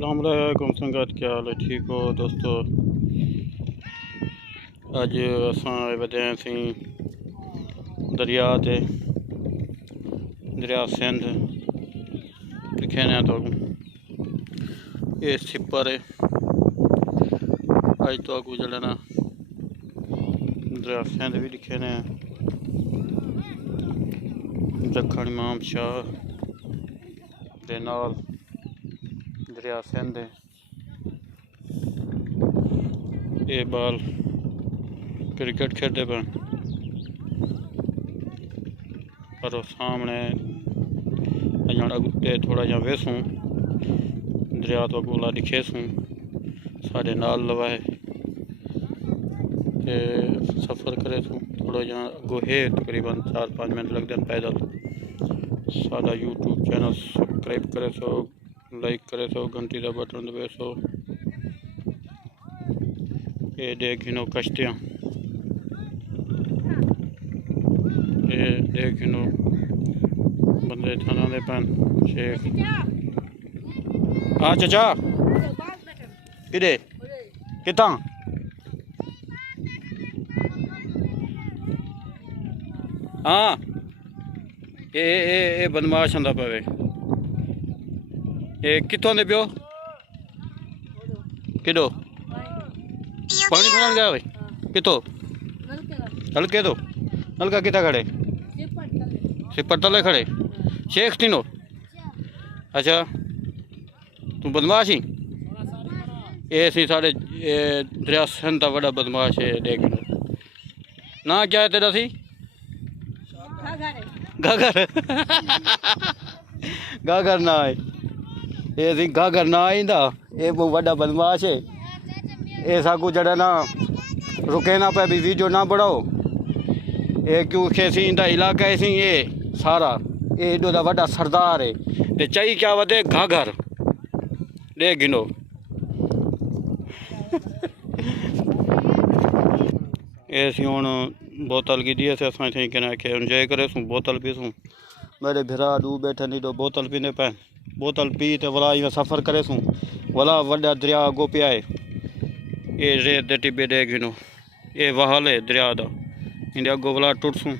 अस्सलाम वालेकुम संगत, क्या हाल है? ठीक हो दोस्तों? अज असां वधे सी दरिया ते, दरिया सिंध दिखेने तो ये सिपर है। अज तो अगू जड़ा ना दरिया सिंध भी दिखेने दखण इमाम शाह दे नाल दरिया सिंध है। ये बाल क्रिकेट खेलते पे पर सामने अगते थोड़ा जा वेसूँ दरिया तो अगोला दिखेसूँ साढ़े नाल लवाए सफ़र करे सूँ थोड़ा जा अगो है तकरीबन 4-5 मिनट लगते हैं पैदल। सादा यूट्यूब चैनल सब्सक्राइब करे सो, लाइक करे सो, घंटी का बटन दबे सो। ये देखिनो कश्तियाँ, ये देखिनो बंदे थाना दे पैन शेख। हाँ चाचा किदे किता हाँ ये बदमाश आंदा पवे। ये कितों दे पियो किदो पानी भरन गया भाई कितो हल्के तो नलका किता खड़े सिपर तले खड़े शेख तीनों। अच्छा तू बदमाश ही ये सी साढ़े दरिया सिंध का बड़ा बदमाश है। देख ना क्या है तेरा सी घाघर घाघर ना है ये सी घाघर ना आईंदा ये बहुत बड़ा बदमाश है। ये साकू जड़ा ना रुके ना पे भी वीडियो ना बढ़ाओ ये क्योंकि सी इंदा इलाका है सी ये सारा ये एडो दा बड़ा सरदार है ते चाही क्या वधे घाघर दे गिनो। ये सी हुण बोतल की दिए से असां थी के एंजॉय करे सूँ बोतल पीसूँ। मेरे भिरा दू बैठे नी दो बोतल पीने पे बोतल पी ते वला इवें सफ़र करे सूँ वला वड्डा दरिया अगो पिया है। ये रेत दे टिब्बे दे गिनो ये वहाल है दरिया दा इंदे अगो वला टुटसूँ।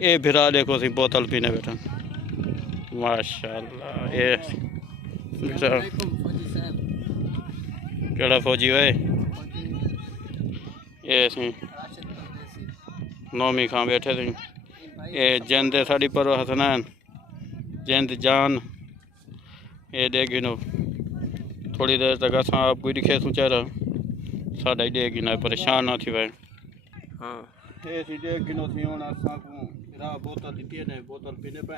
ये भिरा देखो सी बोतल पीने बैठा माशाअल्लाह। ये भिरा केड़ा फौजी होए ये सी नौमी खां बैठे थे। ये जिंद साड़ी पर हसनैन जिंद जान ये दे गिनो थोड़ी देर तक असां आपको दिखे सूँ चेहरा साढ़ा ही दे गिना परेशान ना थी वह। हाँ ये सी दे गिनो थी हुण असां को राह बोतल दी ने बोतल पीने पे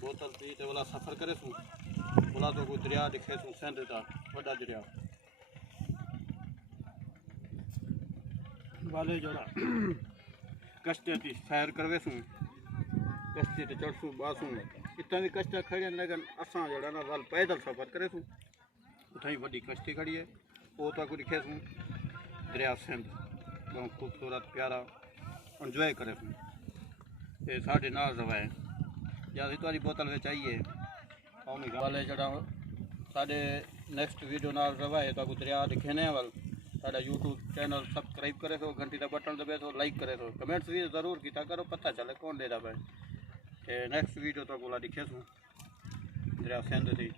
बोतल पी ते वाला सफ़र करे सूँ वाला तो कोई दरिया दिखे सूँ सिंध का बड़ा दरिया वाले जोड़ा कश्ते थी सैर करवे सूँ कश्ते ते चढ़सूँ बासूँ इतना भी कश्ता खड़े लेकिन असां जोड़ा ना वाल पैदल सफ़र करे सूँ उठाई बड़ी कश्ती खड़ी है वो तो को दिखे सूँ दरिया सिंध बहुत खूबसूरत प्यारा इंजॉय करे सूँ। ये साढ़े नाल रवा है या तुम्हारी बोतल में चाहिए वाले जड़ा साढ़े नेक्स्ट वीडियो नाल रवा है तो दरिया दिखेने वाल साढ़ा यूट्यूब चैनल सब्सक्राइब करे तो घंटी का बटन दबे तो लाइक करे तो कमेंट्स भी जरूर किया करो पता चले कौन दे रहा है। नेक्स्ट वीडियो तो बोला दिखे सूँ दरिया सिंध थी।